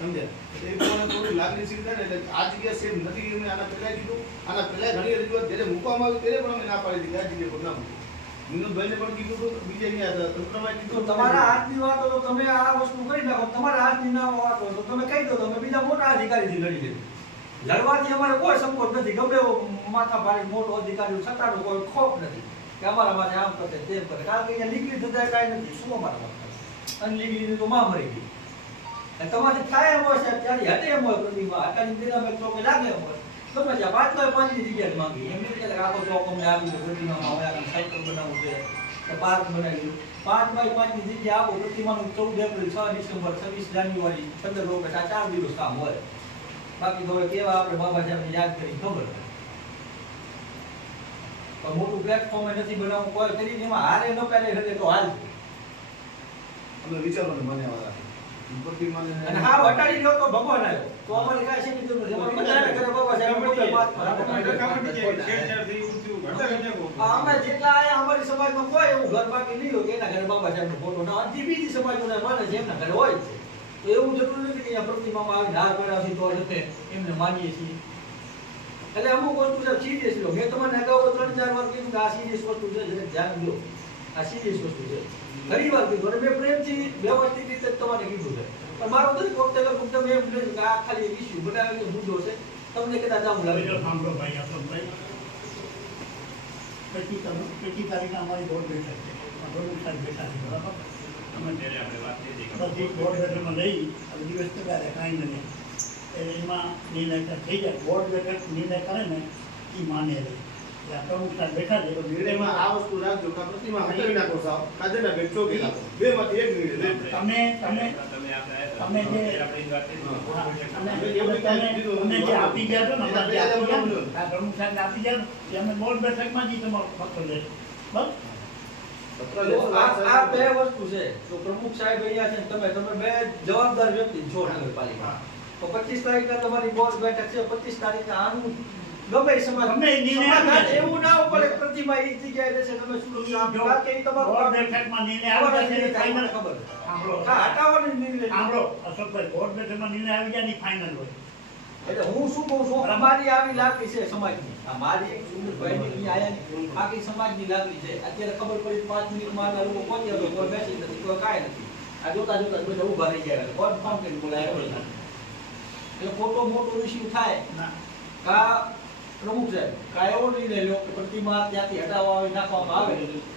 સમજ્યા? એ પ્રમાણે થોડી લાગણીશીલ થાય એટલે આ જગ્યા સેમ નથી મેં આના પહેલા કીધું આના પહેલા ઘણી રજૂઆત જ્યારે મૂકવામાં આવી ત્યારે પણ અમે ના પાડી દીધી આ જગ્યા પર ના વિનોદભાઈને પણ કીધું હતું બીજે અહીંયા તંત્રમાં કીધું તમારા હાથની વાતો તો તમે આ વસ્તુ કરી નાખો તમારા હાથની ના વાતો તો તમે કહી દો તમે બીજા મોટા અધિકારીથી લડી લેજો લડવાથી અમારે કોઈ સંકોચ નથી ગમે એવો માથા ભારે મોટો અધિકારી છતાં કોઈ ખોફ નથી કે અમારા માટે આમ કરે તેમ કરે કારણ કે અહીંયા લીગલી થતા કાંઈ નથી. શું અમારા અનલીગલી તો માં મરી ગઈ. તમારી થાય એમ હોય સાહેબ ત્યારે હટે એમ હોય પ્રતિભા. અટાની દિના મેં ચોકે લાગે એમ હોય. ગમે ત્યાં પાંચ બાય પાંચની જગ્યાએ માંગી એમ કે આખો ચોક અમને આવી પ્રતિમામાં હોય આપણે સાયકલ બનાવવું છે તો પાર્ક બનાવ્યું પાંચ બાય પાંચની જગ્યા આપો પ્રતિમાનું ચૌદ એપ્રિલ, છ ડિસેમ્બર, છવ્વીસ જાન્યુઆરી, પંદર ઓગસ્ટ, આ ચાર દિવસ કામ હોય. બાકી હવે કેવા આપણે બાબા સાહેબને યાદ કરી ખબર પણ મોટું પ્લેટફોર્મ નથી બનાવવું, કોઈ કરીને એમાં હારે ન પહેલે હશે તો હાલ અમે વિચારો મને આવા જેટલા આયા અમારી સમાજમાં કોઈ એવું ઘર બાકી નહીં હોય કે એના ઘરે બાબા સાહેબનો ફોટો ના હોય. હજી બીજી સમાજોના માને છે એમના ઘરે હોય તો એવું જરૂરી નથી કે અહીંયા પ્રતિમામાં હાર છે તો એમને માનીએ છીએ. એટલે અમુક વસ્તુ છે સિરિયસ લો મેં તમને અગાઉ ત્રણ ચાર વાર કીધું કે આ સિરિયસ વસ્તુ છે જેને ધ્યાન દો. આ સિરિયસ વસ્તુ છે. ઘણી વાત કીધું અને મેં પ્રેમથી વ્યવસ્થિત રીતે તમારે કીધું છે. પણ મારો દરેક વખતે એમ નહીં કે આ ખાલી ઇસ્યુ બનાવેલો મુદ્દો છે. તમને કદાચ આવું લાગે. સાંભળો ભાઈ અશોકભાઈ પચીસ તારીખ પચીસ તારીખે અમારી બોર્ડ બેઠક છે. પ્રમુખ સાહેબ બેઠા છે બરાબર? બધી બોર્ડ બેઠકમાં લઈ હવે દિવસ તો ત્યારે કાંઈ નથી. એમાં નિર્ણય થઈ જાય. બોર્ડ બેઠક નિર્ણય કરે ને એ માને રહે. આ પ્રમુખ સાહેબ બેઠા છે. નિર્ણયમાં આ વસ્તુ રાખજો કે પ્રતિમા હટાવી નાખો સાવ કાજેના બેટ ચોકી નાખો બે માંથી એક નિર્ણય તમે તમે તમે જે હા, અને તમે તમે જે આપી ગયા છો ને અમારે આપી ગયા આ પ્રમુખ સાહેબને આપી ગયા ને અમે બોર્ડ બેઠકમાં જ તમારો પત્ર લેશું. બસ? તો લેશો, આ આ બે વસ્તુ છે. તો પ્રમુખ સાહેબ અહીંયા છે તમે તમે બે જવાબદાર વ્યક્તિ છો નગરપાલિકા તો પચીસ તારીખે તમારી બોર્ડ બેઠક છે પચીસ તારીખે આનું ગમે સમાજ ગમે નિર્ણય. એવું ના પડે પ્રતિમા એ જગ્યાએ રહેશે તમે સુરક્ષા આપો. કારણ કે એ બોર્ડ બેઠકમાં નિર્ણય તમારા આવી જાય ફાઇનલ ખબર. સાંભળો. હા, હટાવવાનો નિર્ણય. સાંભળો અશોકભાઈ બોર્ડ બેઠકમાં નિર્ણય આવી જાય ને ફાઇનલ હોય. એટલે હું શું કહું છું અમારી આવી લાગણી છે સમાજની. આ મારી સુંદરભાઈની આયા ની સમાજની લાગણી છે. અત્યારે ખબર પડી પાંચ મિનિટમાં આ લોકો તો કોઈ બેસી નથી કોઈ કાંઈ નથી. આ જોતા જોતા બધા ઊભા રહી ગયા કોણ ફોન કરી બોલાય એટલે ખોટો મોટો ઇસ્યુ થાય. કા પ્રમુખ સાહેબ કા એવો નિર્ણય કે પ્રતિમા ત્યાંથી હટાવવા આવી નાખવામાં આવે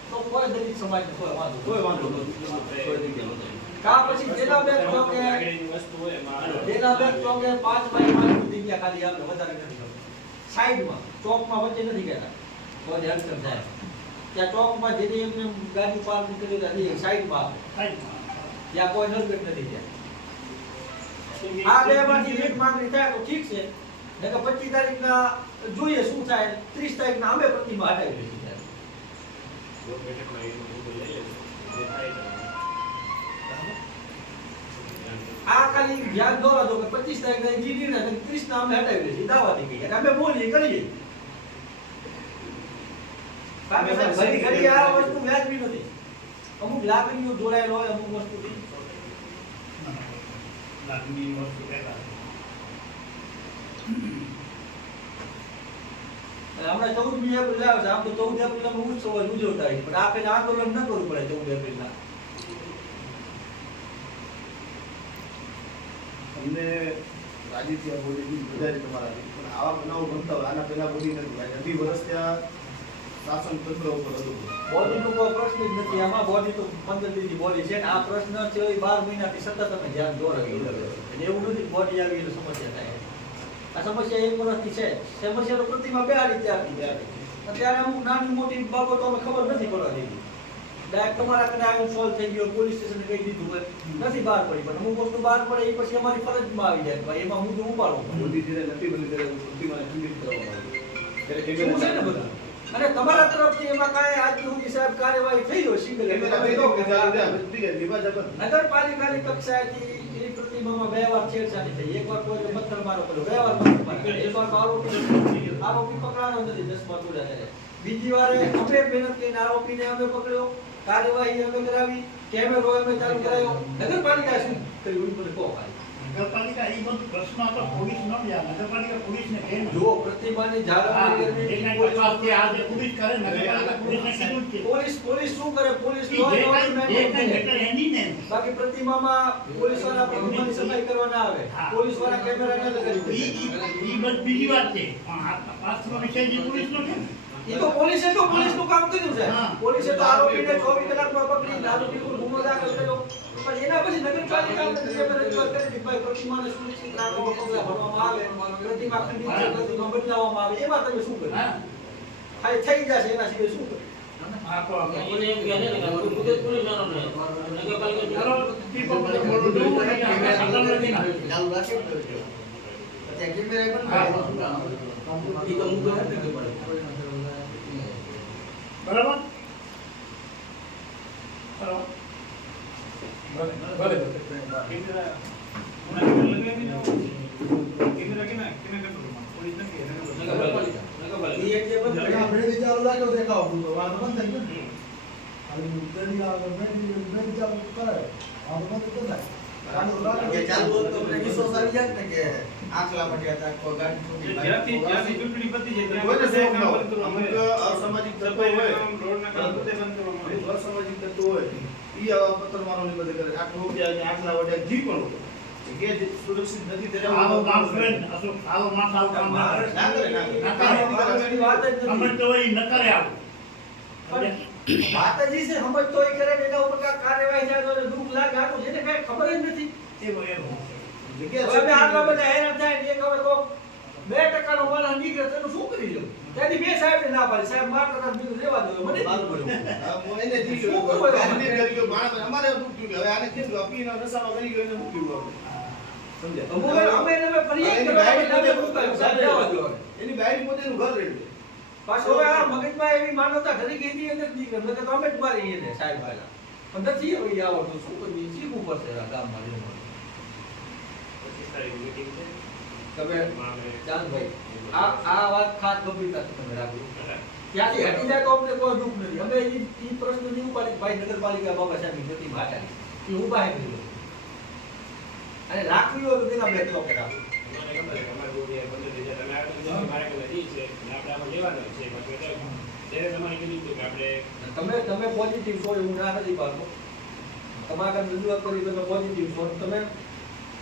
તો કોઈ દલિત સમાજને કોઈ વાંધો કોઈ વાંધો નથી. કા પછી જેના બે ચોકે જેના બે ચોકે પાંચ બાય પાંચની જગ્યા ખાલી આપણે વધારે નથી કરતા. સાઈડમાં ચોકમાં વચ્ચે નથી કહેતા તો જ હલચલ થાય. ત્યાં ચોકમાં જેની એમને ગાડી પાર્ક કરી હતી સાઈડમાં ત્યાં કોઈ નરગટ નથી ત્યાં. આ બે માંથી એક માંગણી થાય તો ઠીક છે. નકર પચીસ તારીખના જોઈએ શું થાય ત્રીસ તારીખના અમે પ્રતિમા હટાવી ત્યારે. આ ખાલી ધ્યાન દોરા દો કે પચીસ તારીખના જીતી ને ત્રીસ ના અમે હટાવી દઈશું દાવાથી કહીએ અમે બોલીએ કરીએ. ઘડી ઘડી આ વસ્તુ વ્યાજબી નથી. અમુક લાગણીઓ જોડાયેલ હોય અમુક વસ્તુથી લાગણી વસ્તુ હમણાં ચૌદમી એપ્રિલ આવે છે. આમ તો ચૌદ એપ્રિલ અમે ઉત્સવ જ ઉજવતા હોઈએ પણ આપણે આંદોલન ન કરવું પડે ચૌદ એપ્રિલના. અમને રાજી થયા બોલી દીધી બધાએ તમારાથી પણ આવા બનાવો બનતા હોય આના પહેલા બોલી નથી. અઢી વર્ષ ત્યાં શાસન તંત્ર ઉપર હતું. બોડીનો કોઈ પ્રશ્ન જ નથી. આમાં બોડી તો પંદર દિવસની બોડી છે ને આ પ્રશ્ન છે એ બાર મહિનાથી સતત અમે ધ્યાન દોરાવી અને એવું નથી બોડી આવી એટલે સમસ્યા થાય. આ સમસ્યા એક વર્ષથી છે. સમસ્યા તો પ્રતિમા બે રીતે આપી ત્યારથી અત્યારે અમુક નાની મોટી બાબતો અમે ખબર નથી પડવા દેવી ડાયરેક્ટ તમારા કને આવીને સોલ્વ થઈ ગયો પોલીસ સ્ટેશને કહી દીધું હોય. નથી બહાર પડી પણ અમુક વસ્તુ બહાર પડે એ પછી અમારી ફરજમાં આવી જાય ભાઈ એમાં હું તો પડે. મોદી જ્યારે નથી બની ત્યારે પ્રતિમાને ખંડિત કરવામાં આવી બધું? અને તમારા તરફથી એમાં કાંઈ આજ સુધી સાહેબ કાર્યવાહી થઈ હોય સિંગલ. નગરપાલિકાની કક્ષાએથી એ બે વાર છેડછાડી થઈ એક વાર કોઈ પથ્થર મારો કર્યો બે વાર પથ્થર માર્યો. એક વાર તો આરોપી આરોપી પકડાણો નથી દસમા ટોળા ત્યારે બીજી વારે અમે મહેનત કરીને આરોપીને અમે પકડ્યો. કાર્યવાહી અમે કરાવી કેમેરો અમે ચાલુ કરાયો નગરપાલિકા શું કર્યું એ મને કહો ખાલી. નગરપાલિકા એ બધું પ્રશ્ન તો પોલીસ ન જાય નગરપાલિકા પોલીસને કહે ને. જો પ્રતિમાની હા, જાળવણી એટલે કરવી તપાસ કે આ જે પોલીસ કરે નગરપાલિકા પોલીસને કીધું જ છે. પોલીસ પોલીસ શું કરે પોલીસ ઈ law જે and order કાંઈ- જે maintain કાંઈ કરે. better એની ને. બાકી પ્રતિમામાં પોલીસવાળા પ્રતિમાની સફાઈ કરવા ના આવે હા. પોલીસવાળા કેમેરા ન લગાવી ઈ- દે. ઈ- ઈ બધી બીજી વાત છે પણ આ તપાસનો વિષય જે પોલીસનો છે ને, તો પોલીસે તો પોલીસનું કામ કર્યું છે. પોલીસે તો આરોપીને 24 કલાકમાં પકડી આરોપી પર ગુનો દાખલ કર્યો. પણ એના પછી નગરપાલિકા રજૂઆત કરી કે ભાઈ પ્રતિમાને સુરક્ષિત રાખવા પગલાં ભરવામાં આવે પ્રતિમા ખંડિત પ્રતિમા બદલાવવામાં આવે એમાં તમે શું કર્યું ખાલી થઈ જશે એના સિવાય શું કર્યું આ બરાબર. ભલે ભલે. મેડી ચાલુ રાખ્યો દેખાવ વાંધો બંધ થઈ ગયો અને આવે મેડી મેડી ચાલુ કરે વાંધો ચાલુ રાખો. કે ચાલુ હોત તો આપણે વિશ્વાસ આવી જાત ને કે આખલા પડ્યા હતા કોઈ ગાડી છૂટી જ્યાંથી જ્યાંથી ચૂંટણી પતી જાય કોઈને શોખ ન હોય. અમુક અસામાજિક તત્વો હોય. રોડના કામ બધે બંધ કરવામાં આવે. અસામાજિક તત્વો હોય ઈ આવા પત્રમારો ને બધે કરે આટલું રૂપિયા કે આટલા વડે જી પણ હોય. કે સુરક્ષિત નથી તેને આવો માણસ હોય અશોક, આવો માણસ આવું કામ ના કરે. ના કરે, ના કરે. ના કરે. માણસની વાત જ અમે તો એ ન કરે આવું પણ માતાજી છે સમજતો હોય કરે ને એના ઉપર કા કાર્યવાહી થાય તો દુઃખ લાગે આટલું જેને કઈ ખબર જ નથી એવું એવું તમે આટલા બધા હેરાન થાય ને એક હવે કોક બે ટકા નું વલણ નીકળે તો શું કરી લેવું ત્યાંથી બે સાહેબ ના પાડી સાહેબ માર કરતા બીજું રહેવા દો મને એને શું ગયો. કરવું ગયો. અમારે દુઃખ થયું હવે આને કેમ ગયો? પીનો નશાનો કરી ગયો એને થયું આપણે? સમજ્યા? અમે એને ફરિયાદ કરવા. એની બાયડી પોતેનું ઘર રેડ્યું. પાછું આ મગજમાં એવી માનવતા ઘરી ગઈ હતી અંદર જ નીકળે. તો અમે જ મારી એને સાહેબ વાળા પણ નથી હવે આવડતું. શું કરીએ શીખવું પડશે આ ગામમાં રહેવાનું. તમે ચાંદભાઈ આ આ વાત ખાસ ગંભીરતા તમે રાખજો. ત્યાંથી હટી જાય તો અમને કોઈ દુઃખ નથી. અમે ઈ પ્રશ્ન નહીં ઉપાડી ભાઈ નગરપાલિકા બાબા સાહેબ નથી માતા એ ઊભા હે અને રાખવી હોય તો તેના બે તો કે રાખો તમે તમે પોઝિટિવ છો એવું ના નથી પાડતો. તમારા આગળ રજૂઆત કરી તમે પોઝિટિવ છો. તમે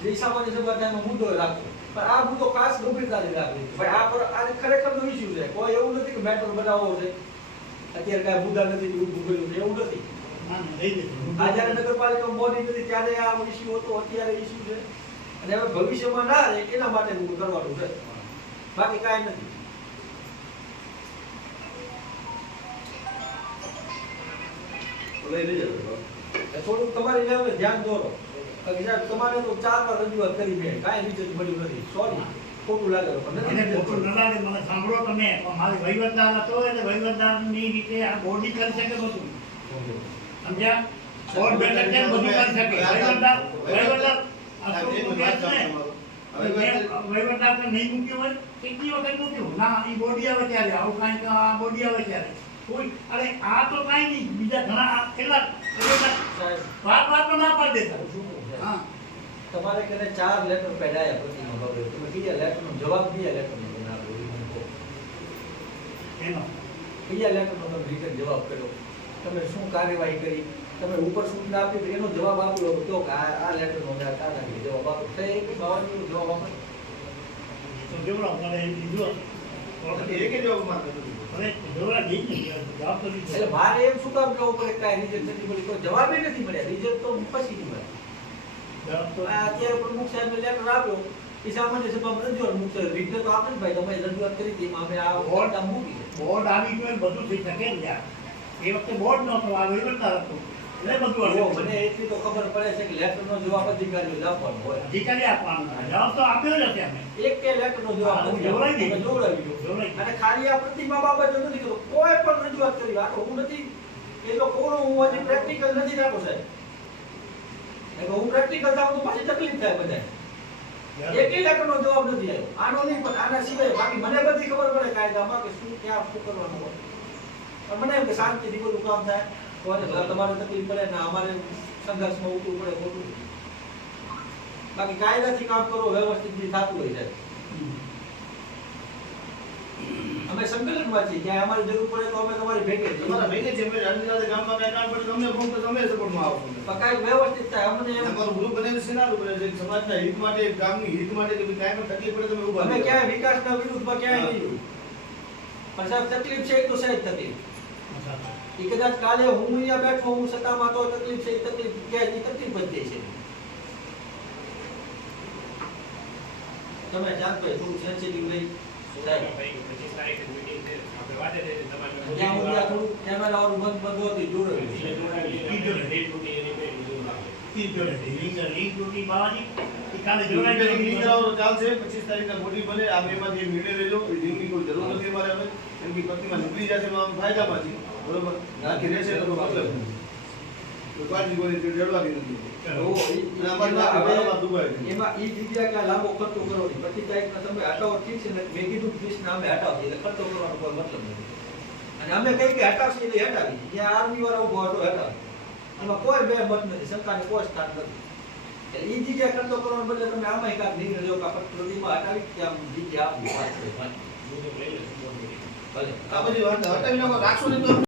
જે સામાન્ય સભા એનો મુદ્દો રાખો. પણ આ મુદ્દો ખાસ ગંભીરતાથી રાખવી ભાઈ આ પર આ ખરેખર નો ઇશ્યુ છે. કોઈ એવું નથી કે મેટર બનાવવો છે. અત્યારે કાંઈ મુદ્દા નથી કર્યું છે. એવું નથી. આ જ્યારે નગરપાલિકા બોડી નથી ત્યારે આ ઇશ્યુ હતો અત્યારે ઇશ્યુ છે. અને હવે ભવિષ્યમાં ના રહે એના માટે હું કરવાનું છે. બાકી કાંઈ નથી. લઈ લેજો. થોડુંક તમારી લેવલે ધ્યાન દોરો. સાહેબ તમારે તો ચાર વાર રજૂઆત કરી મેં કાંઈ રિઝલ્ટ મળ્યું નથી. સોરી ખોટું લાગે પણ ખોટું ન લાગે. મને સાંભળો તમે. મારે વહીવટદાર હતો એટલે વહીવટદારની રીતે આ બોડી કરી શકે બધું. સમજ્યા? બોર્ડ બેઠક છે બધું કરી શકે. વહીવટદાર વહીવટદાર અશોક કહે વાત છે ને, હવે વહીવટદારને નહીં મૂક્યું હોય કેટલી વખત મૂક્યું ના એ બોડી આવે ત્યારે આવું કાંઈ આ બોડી આવે ત્યારે કોઈ અરે આ તો કાંઈ નહીં બીજા ઘણા કેટલા વહીવટદાર વાત ના પાડી દેતા શું કહું સાહેબ? હા તમારે કને ચાર લેટર પેડાયા પ્રતિમા બાબતે તમે કયા લેટરનો જવાબ બીજા લેટરનો કહો. એનો કયા લેટરનો તમે રિટર્ન જવાબ કર્યો તમે શું કાર્યવાહી કરી તમે ઉપર સૂચના આપી તો એનો જવાબ આપ્યો તો કે આ આ લેટર નો આ કારણે જવાબ આપ્યો તો એ બાવનનો જવાબ આપ્યો તો જોવડાવ મારે એમ કીધું જવાબ નહીં જવાબ તો લીધો. એટલે મારે એમ શું કામ કહેવું પડે? કાંઈ રિઝલ્ટ નથી મળી. કોઈ જવાબ નથી મળ્યા. રિઝલ્ટ તો પછી નહીં મળે જવાબ તો આ અત્યારે પ્રમુખ સાહેબને લેટર આપ્યો. એ સામાન્ય સભામાં રજૂઆત મૂકશે. રીતે તો આપણે જ ભાઈ. તમે રજૂઆત કરી હતી. એમાં અમે આ બોર્ડ મૂકી. બોર્ડ આવી ગયો બધું થઈ શકે ને એ વખતે બોર્ડ નહોતો આ વહીવટદાર હતો એટલે બધું જો હશે મને એટલી તો ખબર પડે છે કે લેટરનો જવાબ અધિકારીઓ આપવાનો હોય. અધિકારી આપવાનો જવાબ તો આપ્યો જ હશે અમે એક કે લેટરનો જવાબ હા, નથી જોવડાવી આપવાનો. દીધો. જોવડાવી દીધો. જોવડાવી દીધો. અને ખાલી આ પ્રતિમા બાબતે નથી કીધું કોઈ પણ રજૂઆત કરી. આ તો હું નથી. એ તો કોનું હું હજી પ્રેક્ટિકલ નથી રાખો સાહેબ. એટલે હું પ્રેક્ટિકલ થાઉં તો પાછી તકલીફ થાય બધાને. એક લેખનો જવાબ નથી આવ્યો આનો નહીં પણ આના સિવાય બાકી મને બધી ખબર પડે કાયદામાં કે શું ક્યાં શું કરવાનું હોય. મને એમ કે શાંતિથી બધું કામ થાય. કોને તમારે તકલીફ પડે ને અમારે સંઘર્ષમાં ઉઠવું પડે ખોટું બાકી કાયદાથી કામ કરો વ્યવસ્થિત જે થતું હોય છે અમે સંકલનમાં છીએ જ્યાં અમારી જરૂર પડે તો અમે તમારી ભેગે તમારા ભેગે છે અમે રાતે ગામમાં કાંઈ કામ પડે તો અમને ફોન તો તમે સપોર્ટમાં આવો પણ કાંઈક વ્યવસ્થિત થાય અમને એમ તમારું ગ્રુપ બનાવીને શેનારું બને? છે સમાજના હિત માટે ગામની હિત માટે કે ભાઈ કાંઈ પણ તકલીફ પડે તમે ઊભા અમે. ક્યાંય વિકાસના વિરુદ્ધમાં ક્યાંય નહીં પણ સાહેબ તકલીફ છે એ તો સહેજ તકલીફ એ કદાચ કાલે હું અહીંયા બેઠો હું સત્તામાં તો તકલીફ છે એ તકલીફ ક્યાંય એ તકલીફ જ જાય છે તમે જાણભાઈ થોડું સેન્સિટિવ રહી સાહેબ ભાઈ, પચીસ તારીખે meeting છે. આપણે વાતે થઈ હતી તમારે ત્યાં સુધી આ થોડું કેમેરા વાળું બંધ બંધ હતું જોડે એટલે જોડાયેલી આપણે રેટ તૂટી એની કોઈ બીજું ના હોય. ઈ જોડે છે. ઈ જોડે- ઈ જોડી બાવાની, ઈ કાલે જો જોડાઈ રિપેરિંગ નહીં ગઈ. કરાવો તો ચાલશે પચીસ તારીખના મોટી બને આ બેમાંથી એક નિર્ણય લેજો એ રિંગની કોઈ જરૂર નથી અમારે હવે કેમ કે પત્નીમાં નીકળી જશે તો આમ ફાયદામાં છે બરોબર? રહેશે તો મતલબ નથી. એમાં. ઈ જગ્યા લાંબો ખર્ચો કરો તમે હટાવો ઠીક છે ને મેં કીધું ના હટાવશે એટલે ખર્ચો કરવાનો કોઈ મતલબ નથી. અને અમે કઈ કે હટાવશે એટલે હટાવી જ્યાં આર્મી વાળા ઊભો હતો હટાવે એમાં કોઈ બે મત નથી સરકારને કોઈ સ્થાન નથી. એટલે ઈ જગ્યા ખર્ચો કરવાનો બદલે તમે આમાં એકાદ નિર્ણય લો કે આપણે પ્રતિમા હટાવી કે આમ જગ્યા આપવી વાત છે. ભલે. આ બધી વાત હટાવી નાખો રાખશો નહીં તો